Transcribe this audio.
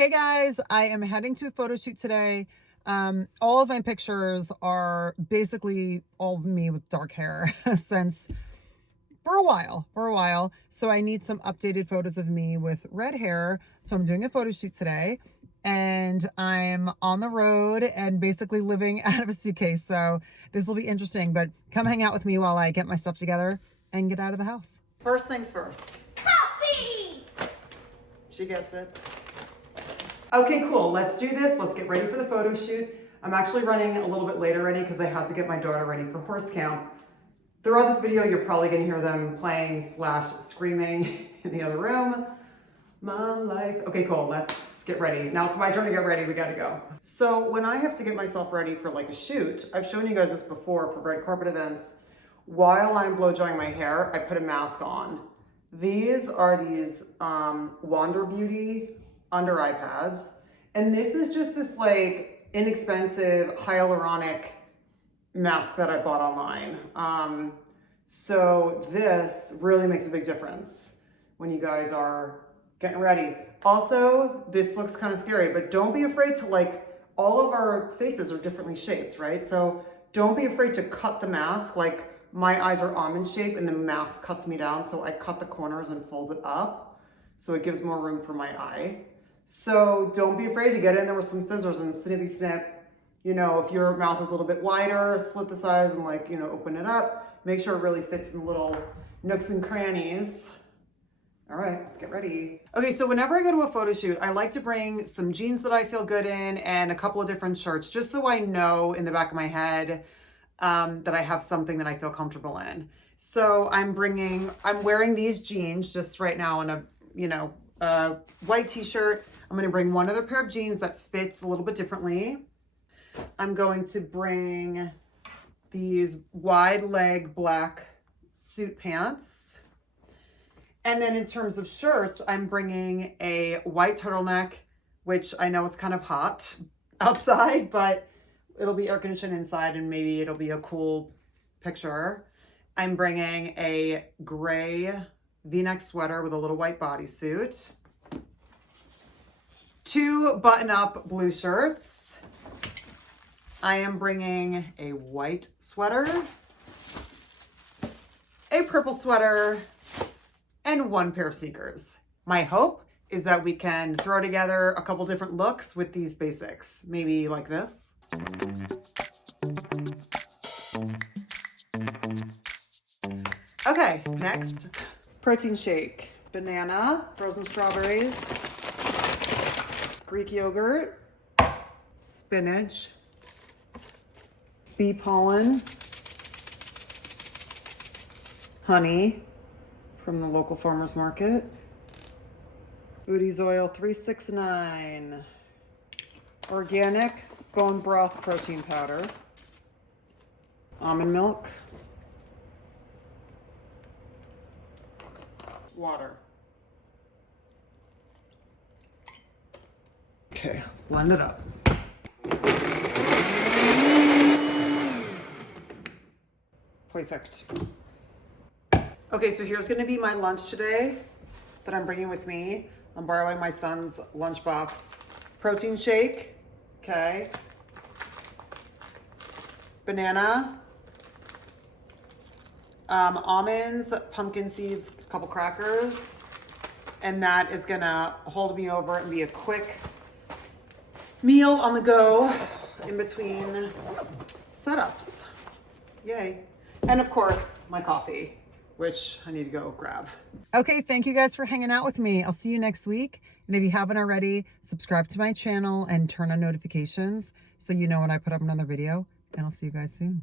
Hey guys, I am heading to a photo shoot today. All of my pictures are basically all of me with dark hair since for a while. So I need some updated photos of me with red hair. So I'm doing a photo shoot today and I'm on the road and basically living out of a suitcase. So this will be interesting, but come hang out with me while I get my stuff together and get out of the house. First things first. Coffee! She gets it. Okay, cool. Let's do this. Let's get ready for the photo shoot. I'm actually running a little bit late already because I had to get my daughter ready for horse camp. Throughout this video, you're probably going to hear them playing / screaming in the other room. Mom life. Okay, cool. Let's get ready. Now it's my turn to get ready. We got to go. So when I have to get myself ready for like a shoot, I've shown you guys this before for red carpet events. While I'm blow drying my hair, I put a mask on. These are Wander Beauty under eye pads, and this is just this like inexpensive hyaluronic mask that I bought online. So this really makes a big difference when you guys are getting ready. Also, this looks kind of scary, but don't be afraid to, like, all of our faces are differently shaped, right? So don't be afraid to cut the mask. Like, my eyes are almond shaped and the mask cuts me down, so I cut the corners and fold it up so it gives more room for my eye. So don't be afraid to get in there with some scissors and snippy snip. You know, if your mouth is a little bit wider, slit the sides and, like, you know, open it up. Make sure it really fits in the little nooks and crannies. All right, let's get ready. Okay, so whenever I go to a photo shoot, I like to bring some jeans that I feel good in and a couple of different shirts, just so I know in the back of my head that I have something that I feel comfortable in. So I'm wearing these jeans just right now in a white t-shirt. I'm going to bring one other pair of jeans that fits a little bit differently. I'm going to bring these wide leg black suit pants. And then in terms of shirts, I'm bringing a white turtleneck, which I know it's kind of hot outside, but it'll be air conditioned inside and maybe it'll be a cool picture. I'm bringing a gray V-neck sweater with a little white bodysuit. 2 button-up blue shirts. I am bringing a white sweater, a purple sweater, and 1 pair of sneakers. My hope is that we can throw together a couple different looks with these basics. Maybe like this. Okay, next. Protein shake. Banana, frozen strawberries, Greek yogurt, spinach, bee pollen, honey from the local farmer's market, Udi's Oil 369, organic bone broth protein powder, almond milk, water. Okay, let's blend it up. Perfect. Okay, so here's gonna be my lunch today that I'm bringing with me. I'm borrowing my son's lunchbox. Protein shake, okay. Banana, almonds, pumpkin seeds, a couple crackers, and that is gonna hold me over and be a quick meal on the go in between setups. Yay. And of course, my coffee, which I need to go grab. Okay, thank you guys for hanging out with me. I'll see you next week. And if you haven't already, subscribe to my channel and turn on notifications so you know when I put up another video. And I'll see you guys soon.